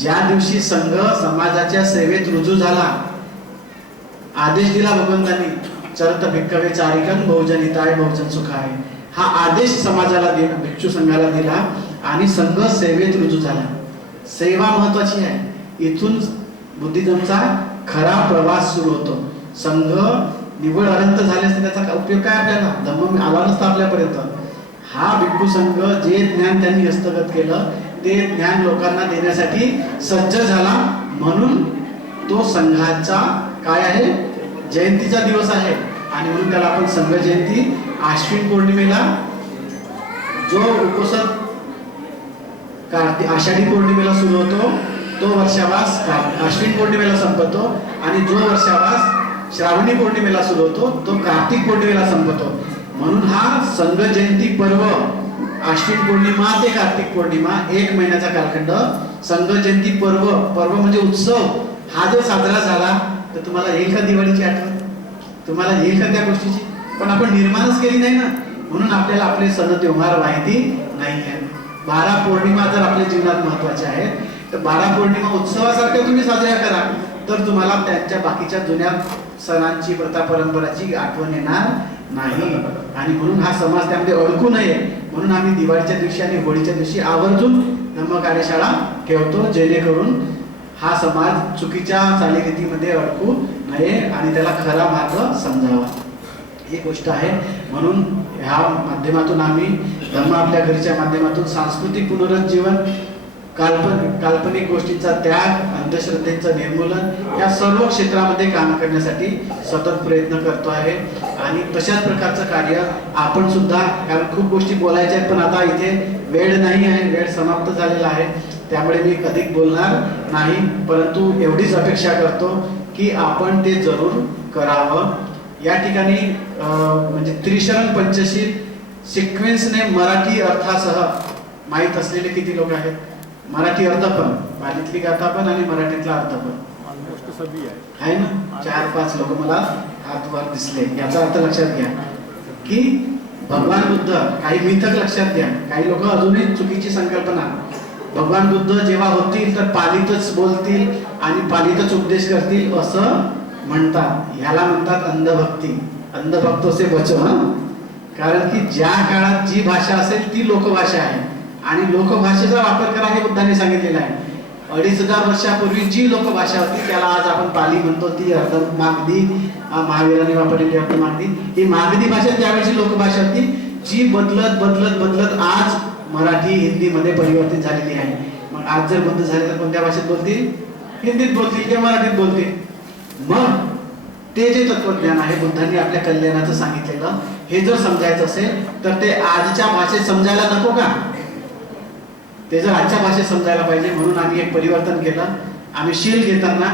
ज्या दिवशी संघ समाजाच्या सेवेत रुजू झाला आदेश दिला भगवंतांनी चरत भिक्कवे चारिकन बहुजन हिताय बहुजन सुखाय. हा आदेश समाजाला दिला भिक्षू संघाला दिला आणि संघ सेवेत रुजू झाला. सेवा महत्वाची आहे. इथून बुद्धिजमचा खरा प्रवास सुरू होतो. संघ निवड अनंत झाले असते त्याचा काय उपयोग काय आपल्याला? धम्म आला नसता आपल्यापर्यंत. हा भिक्खू संघ जे ज्ञान त्यांनी हस्तगत केलं ते ज्ञान लोकांना देण्यासाठी सज्ज झाला. म्हणून तो संघाचा काय आहे? जयंतीचा दिवस आहे. आणि म्हणून त्याला आपण संघ जयंती आश्विन पौर्णिमेला जो उपोषण कार्तिक आषाढी पौर्णिमेला सुरू होतो तो वर्षावास आश्विन पौर्णिमेला संपतो. आणि जो वर्षावास श्रावणी पौर्णिमेला सुरू होतो तो कार्तिक पौर्णिमेला संपतो. म्हणून हा संघ जयंती पर्व आश्विन पौर्णिमा ते कार्तिक पौर्णिमा एक महिन्याचा कालखंड. संघ जयंती पर्व पर्व म्हणजे उत्सव. हा जर साजरा झाला तर तुम्हाला येईल का दिवाळीची आठवण? तुम्हाला येईल का त्या गोष्टीची? पण आपण निर्माणच केली नाही ना. म्हणून आपल्याला आपले सण त्योहार माहिती नाही आहे. बारा पौर्णिमा जर आपल्या जीवनात महत्त्वाच्या आहेत. तर बारा पौर्णिमा उत्सवासारख्या तुम्ही साजऱ्या करा. तर तुम्हाला त्यांच्या बाकीच्या जुन्या सणांची प्रथा परंपराची आठवण येणार. नाही. आणि म्हणून हा समाज त्यामध्ये अडकू नये. म्हणून आम्ही दिवाळीच्या दिवशी आणि होळीच्या दिवशी आवर्जून धम्म कार्यशाळा ठेवतो जेणेकरून हा समाज चुकीच्या चालीरीतीमध्ये अडकू नये आणि त्याला खरा मार्ग समजावा. ही गोष्ट आहे. म्हणून ह्या माध्यमातून आम्ही धर्म आपल्या घरीच्या माध्यमातून सांस्कृतिक पुनरुज्जीवन काल्पनिक काल्पनिक गोष्टींचा त्याग अंधश्रद्धेचं निर्मूलन या सर्व क्षेत्रामध्ये काम करण्यासाठी सतत प्रयत्न करतो आहे. आणि तशाच प्रकारचं कार्य आपण सुद्धा कारण खूप गोष्टी बोलायच्या आहेत पण आता इथे वेळ नाही आहे वेळ समाप्त झालेला आहे. त्यामुळे मी अधिक बोलणार नाही परंतु एवढीच अपेक्षा करतो की आपण ते जरूर करावं. या ठिकाणी म्हणजे त्रिशरण पंचशील सिक्वेन्सने मराठी अर्थासह माहीत असलेले किती लोक आहेत? मराठी अर्थ पण पालीतली गाथा पण आणि मराठीतला अर्थ पण. आहे ना? चार पाच लोक मला हातवर दिसले याचा अर्थ लक्षात घ्या. की भगवान बुद्ध काही मिथक लक्षात घ्या. काही लोक अजूनही चुकीची संकल्पना. भगवान बुद्ध जेव्हा होतील तर पालीतच बोलतील आणि पालितच उपदेश करतील असं म्हणतात. ह्याला म्हणतात अंधभक्ती. अंधभक्त असे बचव कारण की ज्या काळात जी भाषा असेल ती लोकभाषा आहे. आणि लोकभाषेचा वापर करा हे बुद्धांनी सांगितलेलं आहे. अडीच हजार वर्षापूर्वी जी लोकभाषा होती त्याला आज आपण पाली म्हणतो ती अर्ध मागधी महावीराने महावीरांनी वापरलेली अर्ध मागधी. ही मागधी भाषा त्यावेळेची लोकभाषा होती जी बदलत बदलत बदलत आज मराठी हिंदीमध्ये परिवर्तित झालेली आहे. मग आज जर बंद झाले तर कोणत्या भाषेत बोलतील? हिंदीत बोलतील किंवा मराठीत बोलतील? मग ते जे तत्वज्ञान आहे बुद्धांनी आपल्या कल्याणाचं सांगितलेलं हे जर समजायचं असेल तर ते आजच्या भाषेत समजायला नको का? ते जर आजच्या भाषेत समजायला पाहिजे. म्हणून आम्ही एक परिवर्तन केलं. आम्ही शील घेताना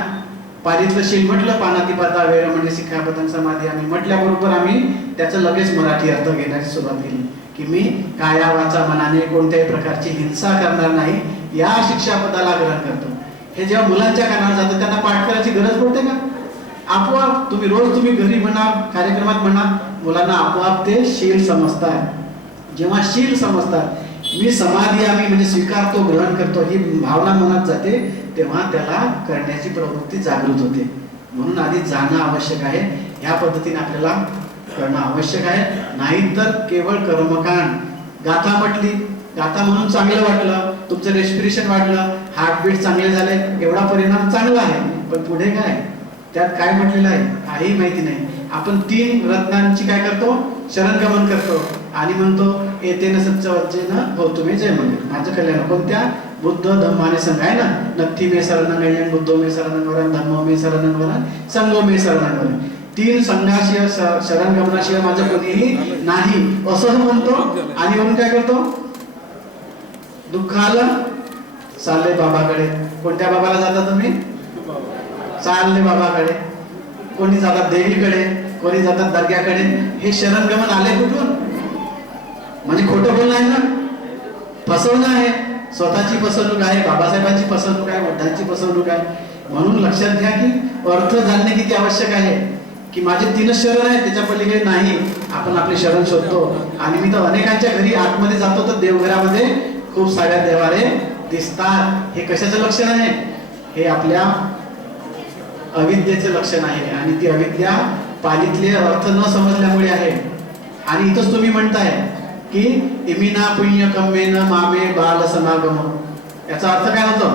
पारीतलं शील म्हटलं पानाती पाता वेळ म्हणजे शिखापतन समाधी आम्ही म्हटल्याबरोबर आम्ही त्याचं लगेच मराठी अर्थ घेण्याची सुरुवात केली. की मी काया वाचा मनाने कोणत्याही प्रकारची हिंसा करणार नाही या शिक्षापदाला ग्रहण करतो. हे जेव्हा मुलांच्या कानावर जातं त्यांना पाठ करायची गरज पडते का? आपोआप तुम्ही रोज तुम्ही घरी म्हणा कार्यक्रमात म्हणा मुलांना आपोआप ते शील समजतात. जेव्हा शील समजतात मी समाधी आम्ही म्हणजे स्वीकारतो ग्रहण करतो ही भावना मनात जाते तेव्हा त्याला करण्याची प्रवृत्ती जागृत होते. म्हणून आधी जाणं आवश्यक आहे. ह्या पद्धतीने आपल्याला करणं आवश्यक आहे. नाहीतर केवळ कर्मकांड. गाथा म्हटली गाथा म्हणून चांगलं वाटलं तुमचं रेस्पिरेशन वाढलं हार्टबीट चांगले झाले एवढा परिणाम चांगला आहे. पण पुढे काय? त्यात काय म्हटलेलं आहे? काही माहिती नाही. आपण तीन रत्नांची काय करतो? शरणगमन करतो. आणि म्हणतो येते न सच्च वज्जेन हो तुम्ही जय मंदिर माझं कल्याण. कोणत्या बुद्ध धम्म आणि संघ आहे ना? नक्ती मे शरण बुद्ध बुद्धो मे शरण वरण धम्मो मे शरण वरण संघो मे शरण तीन संघाशिवाय शरण शरणगमनाशिवाय माझं कोणीही नाही. असं म्हणतो. आणि म्हणून काय करतो? दुःख आलं चालले बाबाकडे. कोणत्या बाबाला जाता तुम्ही? चालले बाबाकडे. कोणी जातात देवीकडे कोणी जातात दर्ग्याकडे. हे शरणगमन आले कुठून? म्हणजे खोटं बोलणं आहे ना? फसवणं आहे. स्वतःची फसवणूक आहे बाबासाहेबांची फसवणूक आहे वडिलांची फसवणूक आहे. म्हणून लक्षात घ्या की अर्थ जाणणे किती आवश्यक आहे. की माझे तीनच शरण आहे त्याच्या पलीकडे नाही. आपण आपले शरण शोधतो. आणि मी तर अनेकांच्या घरी आतमध्ये जातो तर देवघरामध्ये खूप साऱ्या देवारे दिसतात. हे कशाचं लक्षण आहे? हे आपल्या अविद्येचं लक्षण आहे. आणि ती अविद्या पालीतले अर्थ न समजल्यामुळे आहे. आणि इथंच तुम्ही म्हणताय की इमिना पुण्य कम्मेन मामे बाल समागम. याचा अर्थ काय होतो?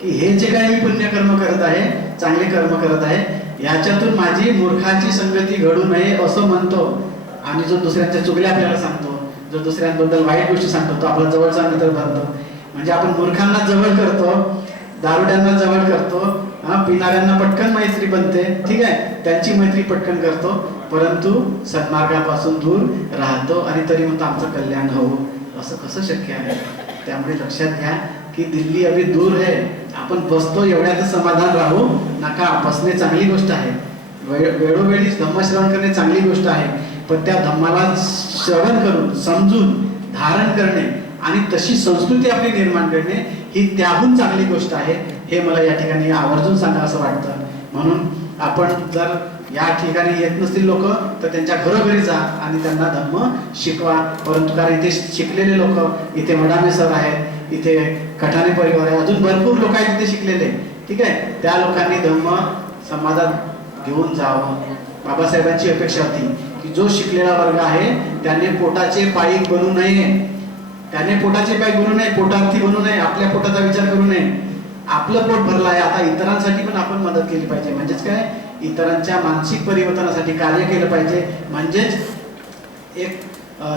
की हे जे काही मी पुण्य कर्म करत आहे चांगले कर्म करत आहे याच्यातून माझी मूर्खाची संगती घडू नये असं म्हणतो. आणि जो दुसऱ्यांच्या चुगल्या आपल्याला सांगतो जो दुसऱ्यांबद्दल वाईट गोष्टी सांगतो तो आपला जवळचा मित्र बनतो. म्हणजे आपण मूर्खांना जवळ करतो दारुड्यांना जवळ करतो हा पिणाऱ्यांना पटकन मैत्री बनते. ठीक आहे? त्यांची मैत्री पटकन करतो. परंतु सन्मार्गापासून दूर राहतो आणि तरी म्हणतो आमचं कल्याण हो असं कसं शक्य आहे? त्यामुळे लक्षात घ्या की दिल्ली अगदी दूर आहे. आपण बसतो एवढ्याचं समाधान राहू नका. बसणे चांगली गोष्ट आहे. वेळ- वेळोवेळी धम्मश्रवण करणे चांगली गोष्ट आहे. पण त्या धम्माला श्रवण करून समजून धारण करणे आणि तशी संस्कृती आपली निर्माण करणे ही त्याहून चांगली गोष्ट आहे. हे मला या ठिकाणी आवर्जून सांगा असं वाटतं. म्हणून आपण जर या ठिकाणी येत नसतील लोक तर त्यांच्या घरोघरी जा आणि त्यांना धम्म शिकवा. परंतु कारण इथे शिकलेले लोक इथे वडामे सर आहेत इथे कठाणे परिवार आहे अजून भरपूर लोक आहेत इथे शिकलेले. ठीक आहे? त्या लोकांनी धम्म समाजात घेऊन जावं. बाबासाहेबांची अपेक्षा होती की जो शिकलेला वर्ग आहे त्याने पोटाचे पाईक बनू नये. त्याने पोटाचे पाय बनू नये पोटार्थी बनू नये आपल्या पोटाचा विचार करू नये. आपलं पोट भरलं आहे. आता इतरांसाठी पण आपण मदत केली पाहिजे. म्हणजेच काय? इतरांच्या मानसिक परिवर्तनासाठी कार्य केलं पाहिजे. म्हणजेच एक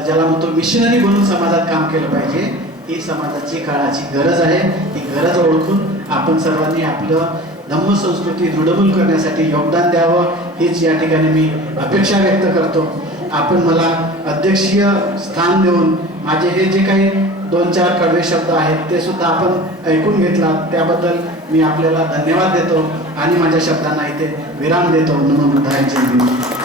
ज्याला म्हणतो मिशनरी बनून समाजात काम केलं पाहिजे. ही समाजाची काळाची गरज आहे. ही गरज ओळखून आपण सर्वांनी आपलं धम्म संस्कृती दृढमूल करण्यासाठी योगदान द्यावं. हीच या ठिकाणी मी अपेक्षा व्यक्त करतो. आपण मला अध्यक्षीय स्थान देऊन माझे हे जे काही दोन चार कडवे शब्द आहेत ते सुद्धा आपण ऐकून घेतला त्याबद्दल मी आपल्याला धन्यवाद देतो आणि माझ्या शब्दांना इथे विराम देतो. नमो बुद्धाय जय